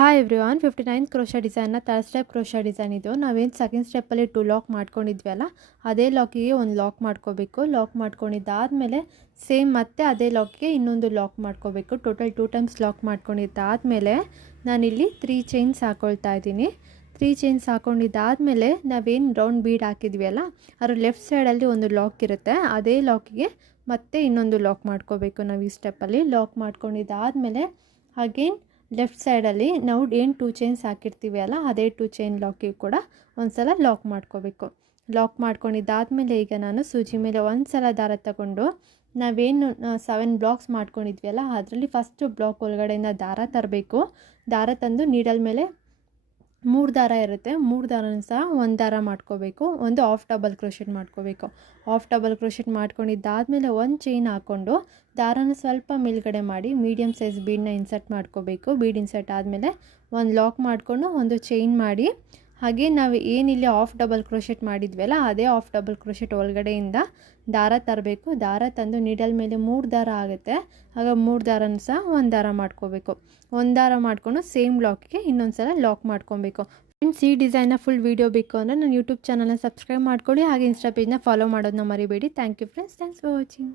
Hi everyone 59th crochet ಡಿಸೈನ್ನ third step crochet design ಇದು. ನಾವೇನು ಸೆಕೆಂಡ್ ಸ್ಟೆಪ್ಪಲ್ಲಿ 2 ಲಾಕ್ ಮಾಡ್ಕೊಂಡಿದ್ವಲ್ಲ ಅದೇ ಲಾಕಿಗೆ ಒಂದು ಲಾಕ್ ಮಾಡ್ಕೋಬೇಕು. ಲಾಕ್ ಮಾಡ್ಕೊಂಡಿದ್ದಾದಮೇಲೆ ಸೇಮ್ ಮತ್ತೆ ಅದೇ ಲಾಕಿಗೆ ಇನ್ನೊಂದು ಲಾಕ್ ಮಾಡ್ಕೋಬೇಕು. ಟೋಟಲ್ 2 ಟೈಮ್ಸ್ ಲಾಕ್ ಮಾಡ್ಕೊಂಡಿದ್ದಾದಮೇಲೆ ನಾನಿಲ್ಲಿ 3 ಚೈನ್ಸ್ ಹಾಕ್ಕೊಳ್ತಾ ಇದ್ದೀನಿ. 3 ಚೈನ್ಸ್ ಹಾಕ್ಕೊಂಡಿದ್ದಾದಮೇಲೆ ನಾವೇನು ರೌಂಡ್ ಬೀಡ್ ಹಾಕಿದ್ವಿ ಅಲ್ಲ ಅದರ ಲೆಫ್ಟ್ ಸೈಡಲ್ಲಿ ಒಂದು ಲಾಕ್ ಇರುತ್ತೆ. ಅದೇ ಲಾಕಿಗೆ ಮತ್ತೆ ಇನ್ನೊಂದು ಲಾಕ್ ಮಾಡ್ಕೋಬೇಕು. ನಾವು ಈ ಸ್ಟೆಪ್ಪಲ್ಲಿ ಲಾಕ್ ಮಾಡ್ಕೊಂಡಿದ್ದಾದಮೇಲೆ ಅಗೇನ್ ಲೆಫ್ಟ್ ಸೈಡಲ್ಲಿ ನಾವು ಏನು 2 ಚೈನ್ಸ್ ಹಾಕಿರ್ತೀವಿ ಅಲ್ಲ ಅದೇ 2 ಚೈನ್ ಲಾಕಿಗೆ ಕೂಡ ಒಂದು ಸಲ ಲಾಕ್ ಮಾಡ್ಕೋಬೇಕು. ಲಾಕ್ ಮಾಡ್ಕೊಂಡಿದ್ದಾದಮೇಲೆ ಈಗ ನಾನು ಸೂಜಿ ಮೇಲೆ ಒಂದು ಸಲ ದಾರ ತಗೊಂಡು ನಾವೇನು 7 ಬ್ಲಾಕ್ಸ್ ಮಾಡ್ಕೊಂಡಿದ್ವಿ ಅಲ್ಲ ಅದರಲ್ಲಿ ಫಸ್ಟ್ ಬ್ಲಾಕ್ ಒಳಗಡೆಯಿಂದ ದಾರ ತರಬೇಕು. ದಾರ ತಂದು ನೀಡಲ್ ಮೇಲೆ 3 ದಾರ ಇರುತ್ತೆ. 3 ದಾರನ ಸಹ ಒಂದು ದಾರ ಮಾಡ್ಕೋಬೇಕು. ಒಂದು ಹಾಫ್ ಡಬಲ್ ಕ್ರೋಶೆಟ್ ಮಾಡ್ಕೋಬೇಕು. ಹಾಫ್ ಡಬಲ್ ಕ್ರೋಶೆಟ್ ಮಾಡ್ಕೊಂಡಿದ್ದಾದಮೇಲೆ ಒಂದು ಚೈನ್ ಹಾಕ್ಕೊಂಡು ದಾರನ ಸ್ವಲ್ಪ ಮೇಲ್ಗಡೆ ಮಾಡಿ ಮೀಡಿಯಮ್ ಸೈಜ್ ಬೀಡನ್ನ ಇನ್ಸರ್ಟ್ ಮಾಡ್ಕೋಬೇಕು. ಬೀಡ್ ಇನ್ಸರ್ಟ್ ಆದಮೇಲೆ ಒಂದು ಲಾಕ್ ಮಾಡಿಕೊಂಡು ಒಂದು ಚೈನ್ ಮಾಡಿ ಹಾಗೆ ನಾವು ಏನಿಲ್ಲಿ ಹಾಫ್ ಡಬಲ್ ಕ್ರೋಶೆಟ್ ಮಾಡಿದ್ವಲ್ಲ ಅದೇ ಹಾಫ್ ಡಬಲ್ ಕ್ರೋಶೆಟ್ ಒಳಗಡೆಯಿಂದ ದಾರ ತರಬೇಕು. ದಾರ ತಂದು ನೀಡಲ್ ಮೇಲೆ 3 ದಾರ ಆಗುತ್ತೆ. ಆಗ 3 ದಾರನ ಸಹ ಒಂದು ದಾರ ಮಾಡ್ಕೋಬೇಕು. ಒಂದು ದಾರ ಮಾಡಿಕೊಂಡು ಸೇಮ್ ಲಾಕಿಗೆ ಇನ್ನೊಂದು ಸಲ ಲಾಕ್ ಮಾಡ್ಕೊಬೇಕು. ಫ್ರೆಂಡ್ಸ್, ಈ ಡಿಸೈನ್ನ ಫುಲ್ ವೀಡಿಯೋ ಬೇಕು ಅಂದರೆ ನನ್ನ ಯೂಟ್ಯೂಬ್ ಚಾನಲ್ನ ಸಬ್ಸ್ಕ್ರೈಬ್ ಮಾಡ್ಕೊಳ್ಳಿ. ಹಾಗೆ ಇನ್ಸ್ಟಾ ಪೇಜ್ನ ಫಾಲೋ ಮಾಡೋದನ್ನ ಮರಿಬೇಡಿ. Thank you friends. Thanks for watching.